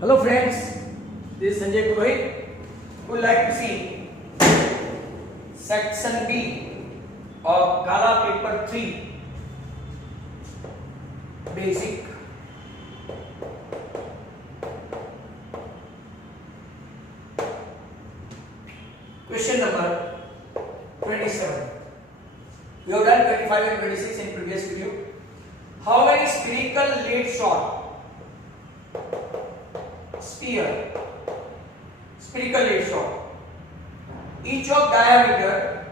Hello friends, this is Sanjay Purohit. Would like to see section B of Gala paper 3 basic. Question number 27. We have done 25 and 26 in previous video. How many spherical lead shot spherical lead shot, each of diameter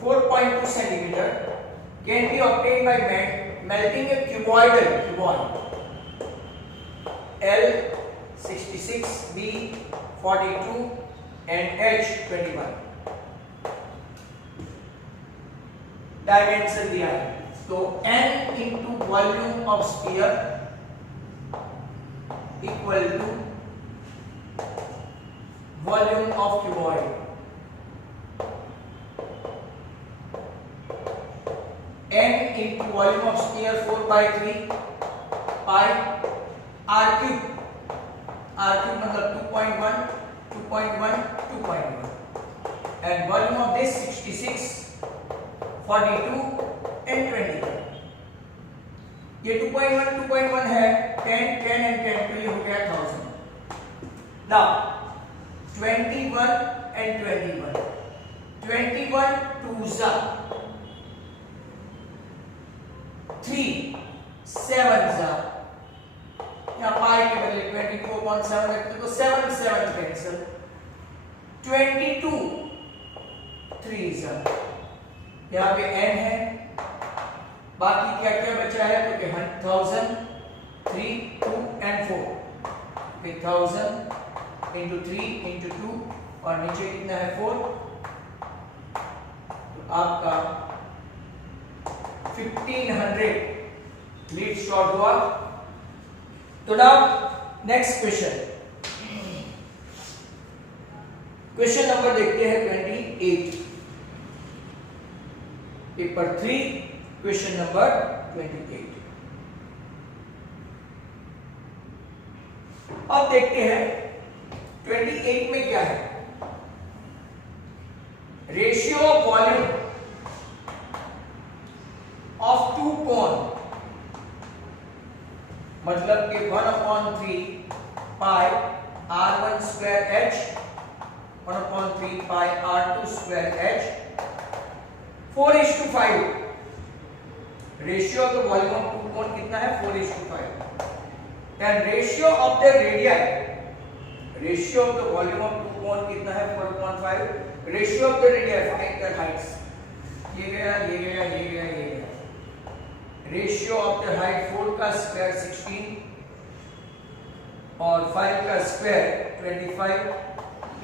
4.2 cm, can be obtained by melting a cuboid L 66, B 42 and H 21. Dimension दिया है, तो N into volume of sphere equal to volume of cuboid. N into volume of sphere 4 by 3 pi r cube मतलब 2.1 and volume of this 66, 42 and 20. ये 2.1 है, 10 and 10 तो ये हो गया 1000. Now 21 and 21 twos are 3 sevens are, यहाँ पाई के बदले 24.7 रखते तो 7 कैंसिल, 22 थ्रीज are, यहाँ पे n है, बाकी क्या क्या बचा है तो 1000, 3, 2 and 4, 1000 into 3 into 2 और नीचे कितना है 4, तो आपका 1500 लीड शॉट हुआ. तो नाउ नेक्स्ट क्वेश्चन नंबर देखते हैं 28, पेपर 3 क्वेश्चन नंबर 28. अब देखते हैं 28 में क्या है. Ratio of volume of two cone, मतलब कि 1/3 pi r1 square h 1/3 pi r2 square h 4:5. Ratio of the volume of two cone कितना है 4:5. And ratio of the radius, ratio of the volume of two cone कितना है 4.5. Ratio of the radius, find the heights, ये गया. Ratio of the height 4 का square 16 और 5 का square 25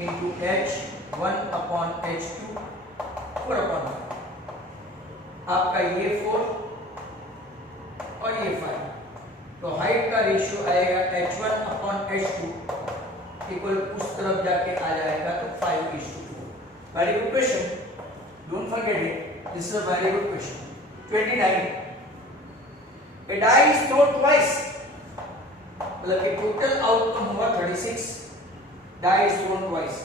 into h 1/h2 4/5. आपका ये 4 और ये 5, तो हाइट का रेशियो आएगा h1/h2 इक्वल उस तरफ जाके आ जाएगा तो 5:4. Very good question, don't forget it, this is a very good question. 29. A die is thrown twice, मतलब कि टोटल आउटकम हुआ 36. Die is thrown twice.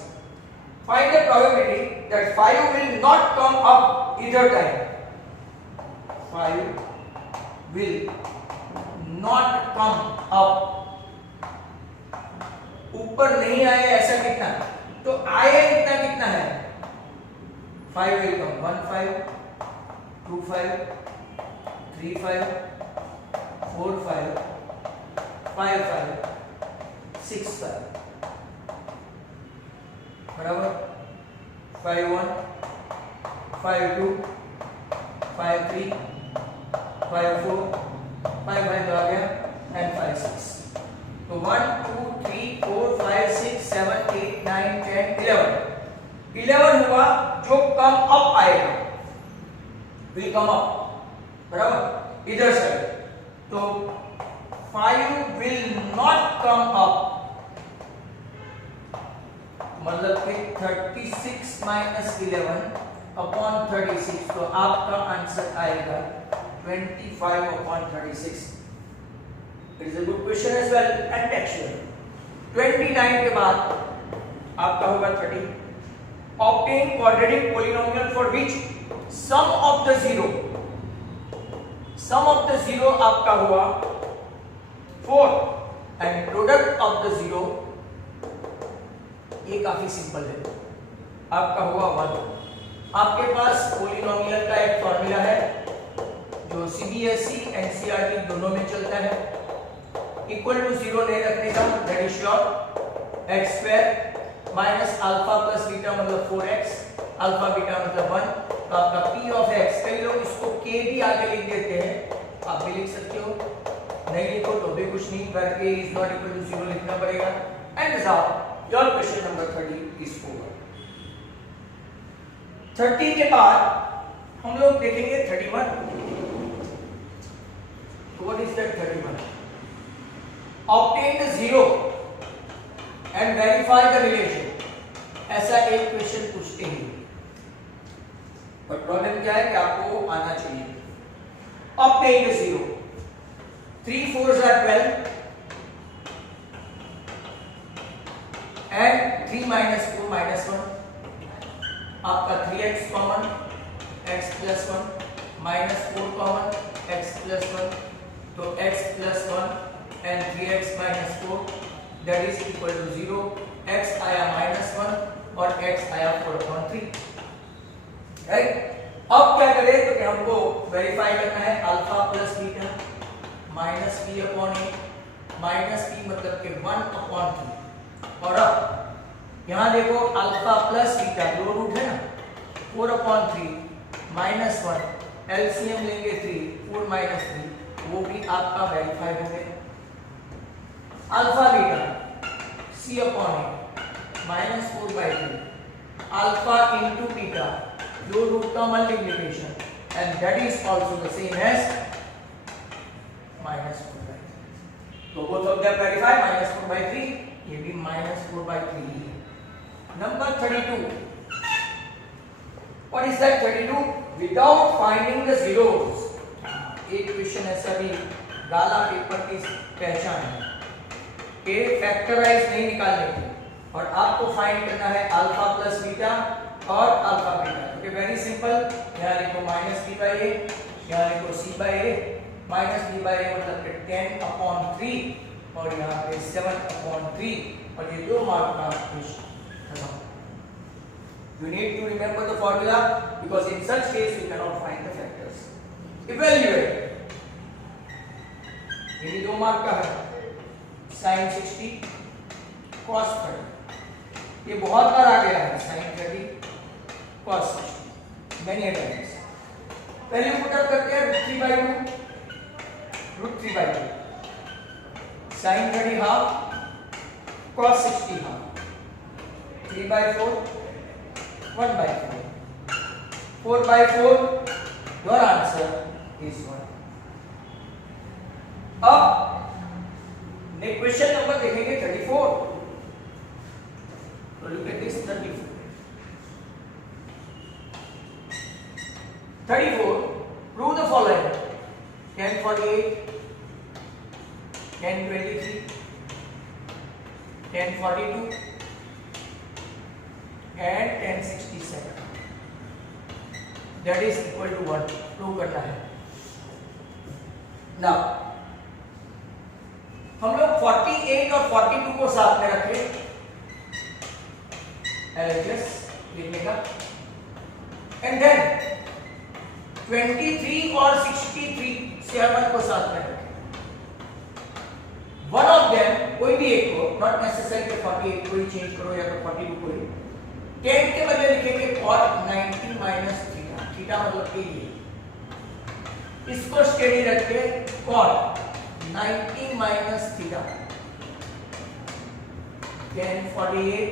Find the probability that 5 will not come up either time. 5 will not come up, ऊपर नहीं आए ऐसा कितना, तो आए कितना है 5 will come 1 5 2 5 3 5 4 5 5 5 6 5, बराबर 5 1 5 2 5 3 5 4 5 5 तो आ गया एंड 5 6. तो 1 2 3 4 5 6 7 8 9 10 11 हुआ जो कम अप आएगा, विल कम अप, बराबर इधर साइड. तो 5 विल नॉट कम अप, मतलब कि 36 - 11/36, तो आपका आंसर आएगा 25/36. It is a good question as well and textual. 29 के बाद आपका होगा 30. Obtain quadratic polynomial for which sum of the zero आपका हुआ 4 and product of the zero, ये काफी सिंपल है, आपका हुआ 1. आपके पास पॉलिनोमियल का एक फॉर्मूला है जो सीबीएसई एनसीईआरटी दोनों में चलता है, इक्वल टू 0 नहीं रखने का, that is your x square minus alpha plus beta मतलब 4x, अल्फा बीटा मतलब 1. तो आपका p ऑफ x, कई लोग इसको k भी आगे लिख देते हैं, आप भी लिख सकते हो, नहीं लिखो तो भी कुछ नहीं, पर k is not equal to 0 लिखना पड़ेगा. And result your question number 30 is over. 30 के बाद हम लोग देखेंगे 31. What is that 31? Obtain the zero and verify the relation. ऐसा एक क्वेश्चन पूछते हैं, पर प्रॉब्लम क्या है कि आपको आना चाहिए. Obtain the zero. 3 4s are 12 and 3 minus 4 minus 1. आपका 3x common, x plus 1 minus 4 common, x plus 1, तो x plus 1 and 3x minus 4 that is equal to 0. x आया minus 1 और x आया 4/3. राइट, अब क्या करें तो कि हमको वेरीफाई करना है alpha plus beta minus b upon a, minus b मतलब कि 1/3. और अब यहां देखो अल्फा प्लस बीटा दो रूट है ना, 4/3 माइनस 1, एलसीएम लेंगे 3, 4 माइनस 3, वो भी आपका वेरीफाई हो गया. Alpha beta c upon a minus 4/3 alpha into beta, दो रूट का multiplication, and that is also the same as minus 4/3. तो both of them verify, minus 4/3, ये भी माइनस 4/3 है. Number 32. What is that 32? Without finding the zeros. एक question ऐसा भी गाला paper की पहचान है कि फैक्टराइज नहीं निकालने की, और आपको फाइंड करना है अल्फा प्लस बीटा और alpha beta. Okay, very simple. यहाँ लिखो माइनस b बाई a, यहाँ लिखो c by a. Minus b by a मतलब कि 10/3 और यहाँ पे 7/3, और ये 2 मार्क का question. You need to remember the formula because in such case you cannot find the factors. Evaluate. ये 2 मार्क का है. sin 60 cos 30, ये बहुत बार आ गया है. sin 30 cos 60 many times. Value put up करते हैं √3/2, √3/2. sin 30 half, cos 60 half, 3/4, 1/4, 4/4. Your answer is 1. अब नेक्स्ट क्वेश्चन नंबर देखेंगे 34. तो look at this 34. 34. Prove the following: 1048, 1023, 1042 and 1067. That is equal to 1. Prove करना है. Now हम लोग 48 और 42 को साथ में रखें, LHS लिखने का, एंड देन 23 और 63 7 को साथ में रखें. वन ऑफ देम, कोई भी एक को, नॉट नेसेसरी कि 48 को ही चेंज करो या तो 42 को ही. 10 के बदले लिखेंगे cot 90 माइनस थीटा. थीटा मतलब के लिए इसको स्टेडी रख के cot 90 minus theta. 1048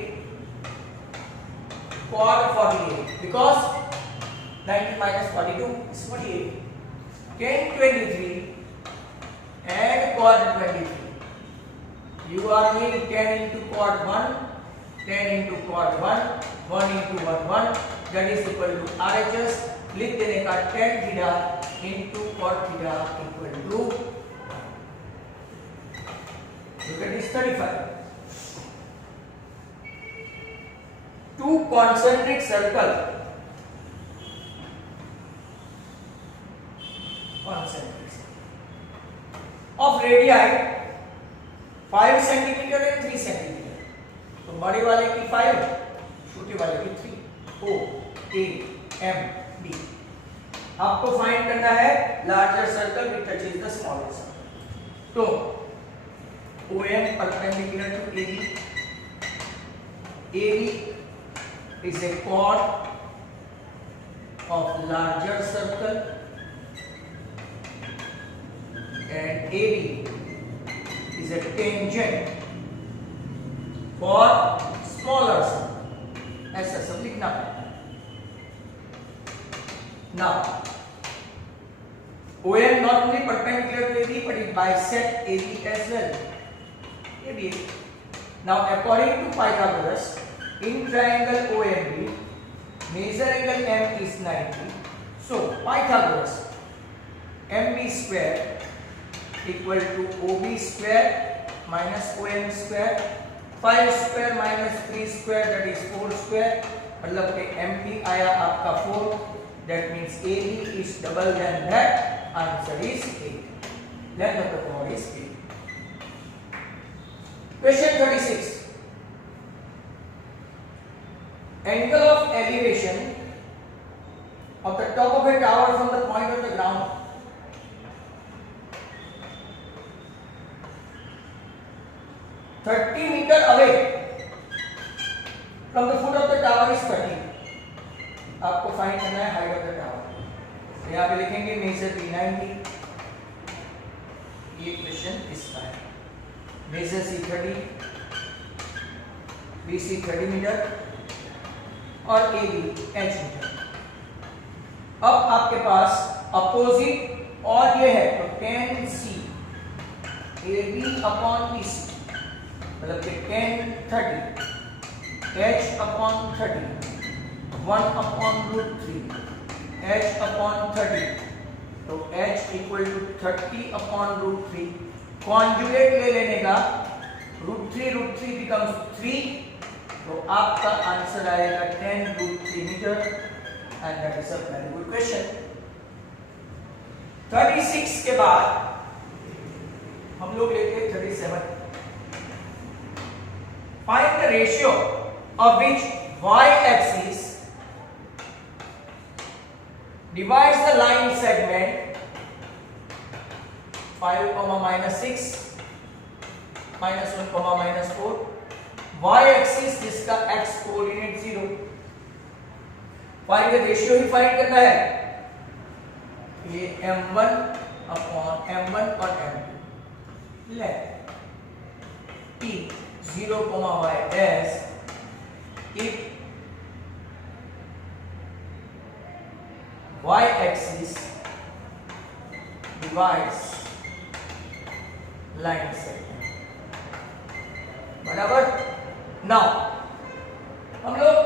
cot 48 because 90 minus 42 is 48. 1023 and cot 23. You are doing 10 into cot 1, 10 into cot 1, 1 into 1 1, that is equal to RHS. लिख देने का 10 theta into cot theta equal to, look at this 35. two concentric circle of radii 5 centimeter and 3 centimeter. तो बड़े वाले की 5, छोटे वाले की 3. O A M B. आपको फाइंड करना है larger circle which touches the smaller circle. तो OM perpendicular to AB. AB is a chord of larger circle and AB is a tangent for smaller circle. ऐसा सब लिखना पड़ता है. Now OM not only perpendicular to AB but it bisect AB as well. AB. Now according to Pythagoras, in triangle OAB, major angle M is 90. So Pythagoras, MB square equal to OB square minus OM square, 5 square minus 3 square, that is 4 square. मतलब कि MP आया आपका 4. That means AB is double than that. Answer is 8. Length of the chord is 8. Question 36. Angle of elevation of the top of a tower from the point of the ground. "30 meter away from the foot of the tower is 30." आपको find करना है height of the tower. तो यहाँ पे लिखेंगे major B 90. ये question इसका है. मेजर C 30, BC 30 मीटर और AB H मीटर. अब आपके पास अपोजिट और ये है तो tan C AB upon BC मतलब कि tan 30 H upon 30 1 upon √3 H upon 30. तो H equal to 30 upon √3. Conjugate ले लेने का √3 becomes 3. तो आपका आंसर आएगा 10 √3 metre. And that is a very good question. 36 के बाद हम लोग लेते हैं 37. Find the ratio of which y axis divides the line segment 5, -6, -1, -4. y axis जिसका x coordinate 0. Find the ratio he find करना है. ये m1 अपॉन m1 और m2 ले t 0, y dash if y axis divides line segment. बराबर. Now हम लोग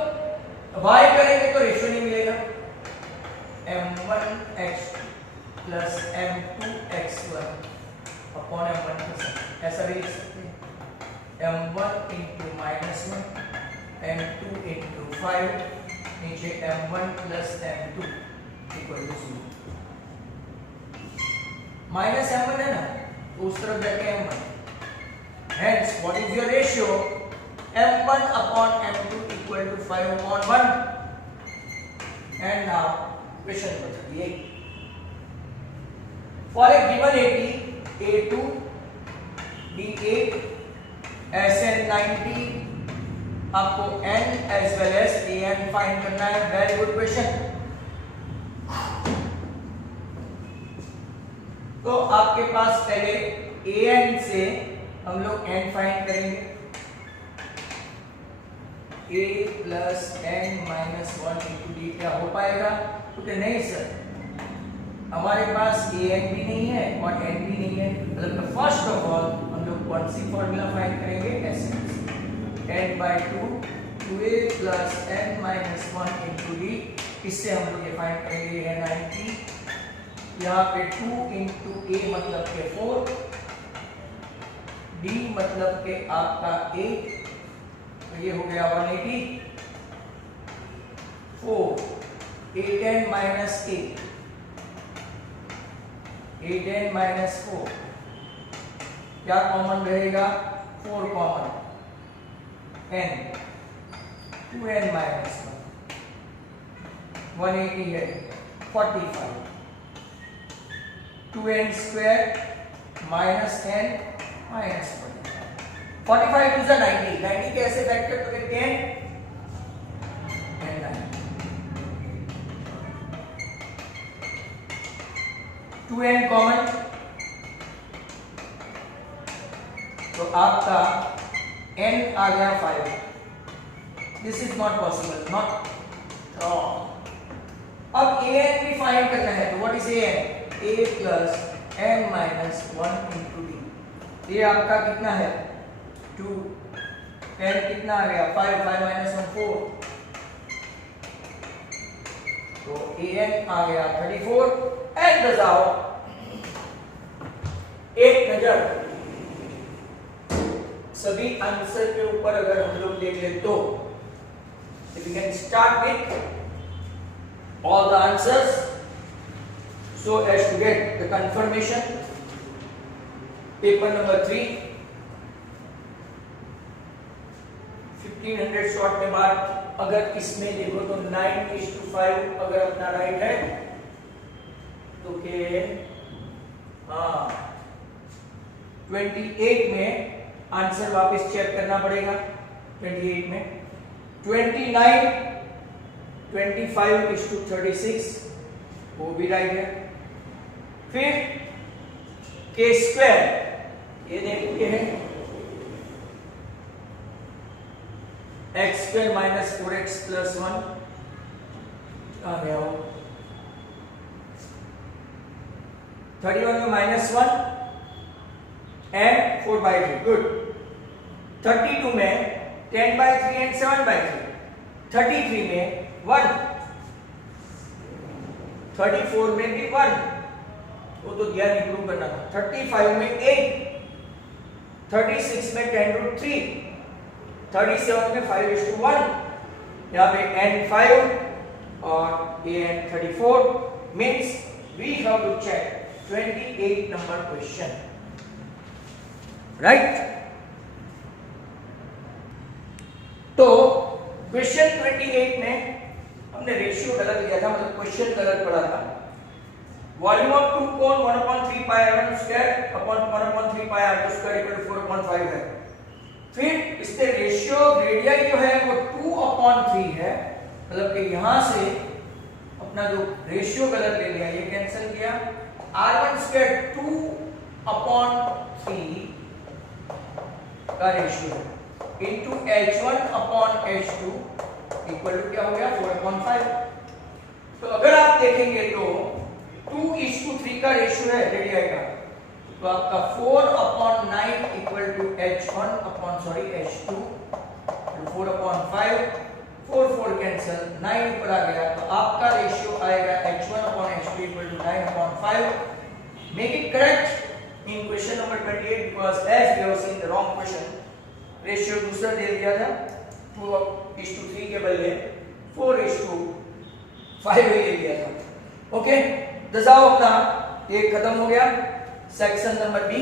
y करेंगे तो रेशियो नहीं मिलेगा. m1x plus m2x1 upon m1 ऐसा भी लिख सकते हैं. m1 इंटू -1 m2 इंटू 5 नीचे m1 plus m2 equal to 0. Minus m1 है ना तो उस तरफ जाके m1. Hence, what is your ratio? m1 upon m2 equal to 5 upon 1. And now, question number 38. For a given AP, A2, B8, SN 90, आपको N as well as AN find करना है. Very good question. तो आपके पास पहले AN से हम लोग n find करेंगे. a plus n minus 1 into D क्या हो पाएगा? तो नहीं सर, हमारे पास an भी नहीं है और n भी नहीं है. मतलब फर्स्ट ऑफ ऑल हम लोग कौन सी फॉर्मूला फाइंड करेंगे? Sn. n by 2 2a plus n minus 1 into D. इससे हम लोग ये फाइंड करेंगे. ये 90. यहाँ पे 2 इंटू a मतलब के 4, d मतलब के आपका 8, तो ये हो गया 180 4 a10 minus a, a10 minus 4, क्या कॉमन रहेगा? 4 कॉमन, n 2n minus 1 180 है 45, 2n square minus n minus 45, 45 to the 90, 90 कैसे फैक्टर करें? 10 and 9, 2n कॉमन, तो आपका n आ गया 5. This is not possible, not wrong. अब an भी फाइंड करना है, तो what is an? a plus n minus 1 into D. ये आपका कितना है? 2. n कितना आ गया? 5, 5 माइनस 1 4, तो an आ गया 34. एंड बजाओ, एक नजर सभी आंसर के ऊपर अगर हम लोग देख ले तो we can start with all the answers so as to get the confirmation. Paper number 3, 1500 short के बाद अगर इसमें देखो तो 9:5 अगर अपना राइट है तो के 28 में आंसर वापस चेक करना पड़ेगा. 28 में 29, 25:36 वो भी राइट है. फिर के स्क्वायर ये देखते हैं x square minus 4x plus 1 आ गया वो. 31 में -1 एंड 4/3 गुड. 32 में 10/3 एंड 7/3. 33 में 1, 34 में भी 1, वो तो दिया नहीं, प्रूव करना था. 35 में 8, 36 में 10√3, 37 में 5:1, यहाँ पे n5 और an 34 means we have to check 28 number question, right? तो क्वेश्चन 28 में हमने रेशियो गलत लिया था, मतलब क्वेश्चन गलत पढ़ा था. Volume of 2 cone 1/3 pi r1 square upon 1/3 pi r2 square equal to 4/5 है. फिर इससे रेशियो रेडियस जो है वो 2/3 है, मतलब कि यहां से अपना जो रेशियो गलत ले लिया, ये कैंसिल किया. r1 स्क्वायर 2/3 का ratio into h1/h2 equal to क्या हो गया? 4/5. तो अगर आप देखेंगे तो 2:3 का रेशियो है रेडियस का, तो आपका 4/9 इक्वल टू h2 4/5. 4 कैंसिल, 9 ऊपर आ गया, तो आपका रेशियो आएगा h1/h2 equal to 9/5. Make it correct in question number 28 because as we have seen the wrong question. Ratio दूसरा दे दिया था 2:3 के बदले 4:5 ही ले लिया था. ओके, दजाओ अपना ये खत्म हो गया सेक्शन नंबर बी.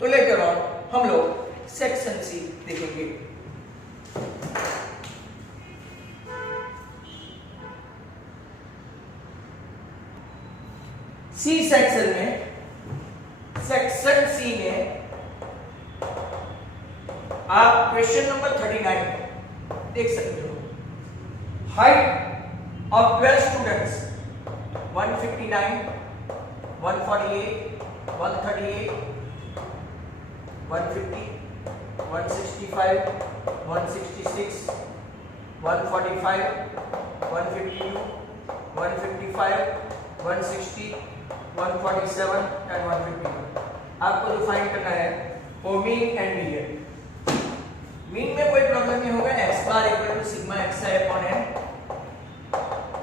तो लेटर ऑन हम लोग सेक्शन सी देखेंगे. सी सेक्शन में, सेक्शन सी में आप क्वेश्चन नंबर 39 देख सकते हो. Height of 12 students 159, 148, 138, 150, 165, 166, 145, 152, 155, 160, 147 and 151. आपको जो फाइंड करना है वो मीन एंड मीडियन. मीन में कोई प्रॉब्लम नहीं होगा. x bar equal to sigma xi upon n.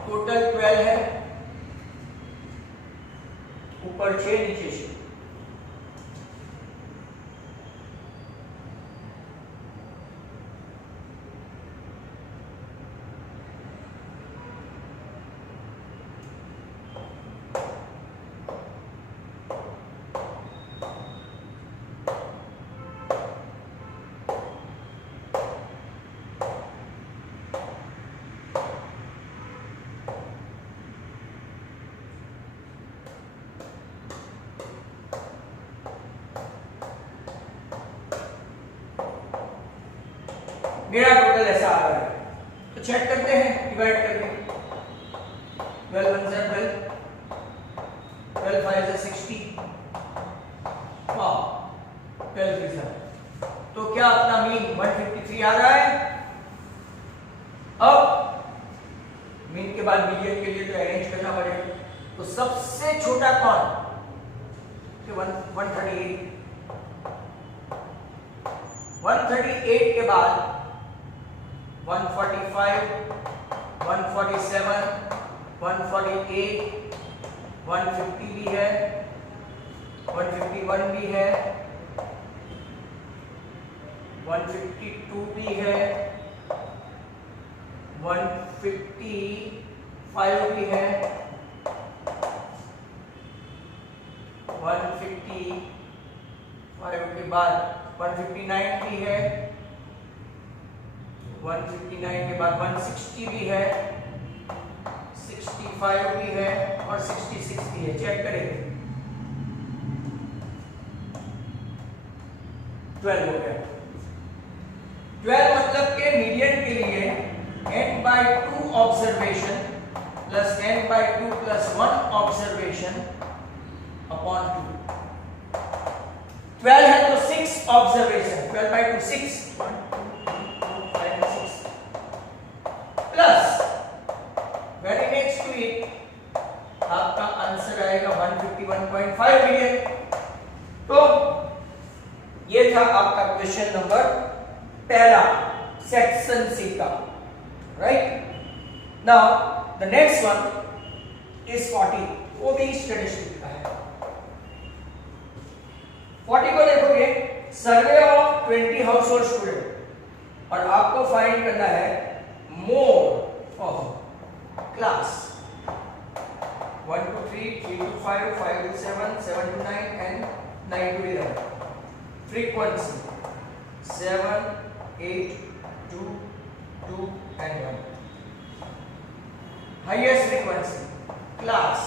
Total 12 है, ऊपर 6 नीचे 6. मेरा टोटल ऐसा आ रहा है, तो चेक करते हैं डिवाइड करके। 12 1 से 12 5 से 60, 12 3 से, तो क्या अपना मीन 153 आ रहा है। अब मीन के बाद मीडियन के लिए तो अरेंज करना पड़ेगा, तो सबसे छोटा कौन, 138, 138 के बाद 145, 147, 148, 150 भी है, 151 भी है, 152 भी है, 155 भी है, 155 के बाद 159 भी है, 159 के बाद 160 भी है, 65 भी है और 66 भी है। चेक करेंगे, 12 हो गया। 12 मतलब के मीडियन के लिए n/2 observation plus n/2 plus 1 observation upon 2। 12 है तो 6 observation, 12/2 6, 1 2 5 6 plus very next to it आपका आंसर आएगा 151.5 मिलियन। तो ये था आपका क्वेश्चन नंबर पहला सेक्शन सी का, right. Now the next one is 40, वो भी स्टैटिस्टिक्स का है। 40 को देखोगे, survey of 20 household student, और आपको फाइंड करना है mode of class 1 to 3, 3 to 5, 5 to 7, 7 to 9 and 9 to 11. Frequency 7, 8, 2, 2 and 1. Highest frequency class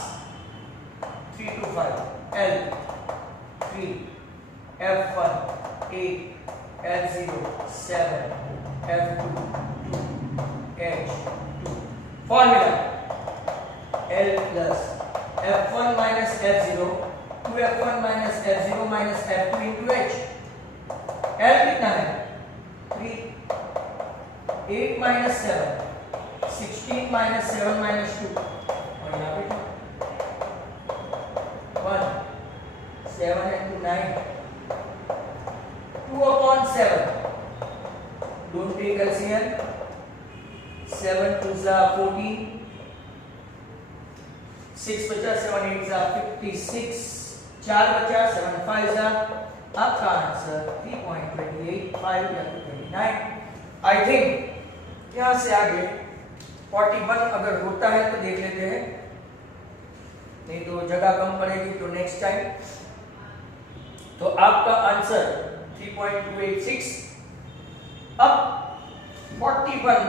3 to 5, L 3, F1 8, F0 7, F2 2, H 2. Formula L plus F1 minus F0, 2F1 minus F0 minus F2 into H. L कितना है 3, 8 minus 7, 16 minus 7 minus 2, और यहाँ पे 1, 7 into 9, 2 upon 7, don't take LCM, 7 2s are 14, 6 बचा, 7 8s are 56, 4 बचा, 7 5s are, आपका answer 3.285 या 29। I think यहां से आगे 41 अगर होता है तो देख लेते हैं, नहीं तो जगह कम पड़ेगी तो नेक्स्ट टाइम। तो आपका आंसर 3.286। अब 41,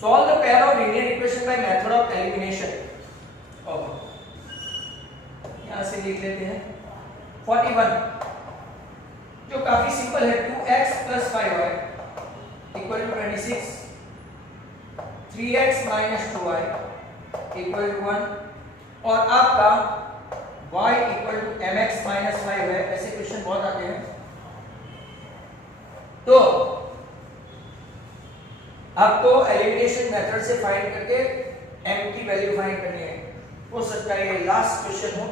solve the pair of linear equation by method of elimination। यहां से लिख लेते हैं 41, जो काफी सिंपल है। 2x plus 5y equal to 26, 3x minus 2y equal to 1, और आपका y equal to mx minus 5 है। ऐसे क्वेश्चन बहुत आते हैं, तो आपको एलिमिनेशन मेथड से फाइंड करके m की वैल्यू फाइंड करनी है। हो सकता है ये लास्ट क्वेश्चन हो।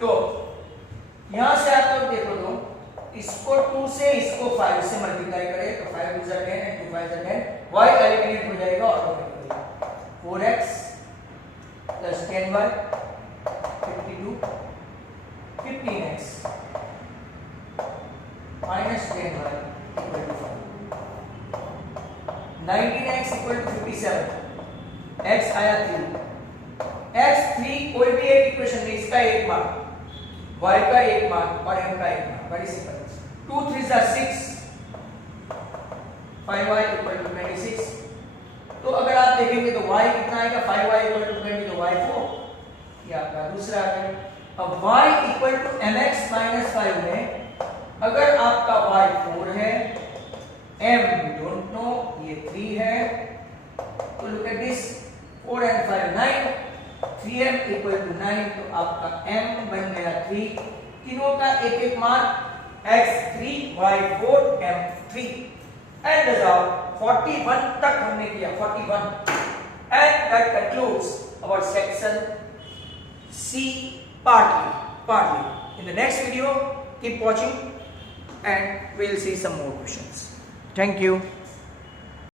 तो यहां से आप लोग देखो, तो इसको 2 से इसको 5 से मल्टीप्लाई करें तो 5 2 10 and 2 5 10, y एलिमिनेट हो जाएगा automatically. 4x plus 10y 52, 15x minus 10y equal to 5, 19x equal to 57, x आया 3, x 3 कोई भी एक इक्वेशन नहीं, इसका एक मार्क, y का एक मार्क और m का एक mark, very simple. 2 3s are 6, 5y equal to 26। तो अगर आप देखेंगे तो y कितना आएगा, 5y equal to 20, तो y 4, ये आपका दूसरा आ गया। अब y equal to mx minus 5 में अगर आपका y 4 9 तो आपका m बन गया 3, तीनों का एक एक mark x3 y4 m3 and result 41 तक हमने किया 41 and that concludes our section C partly. In the next video keep watching and we'll see some more questions. Thank you.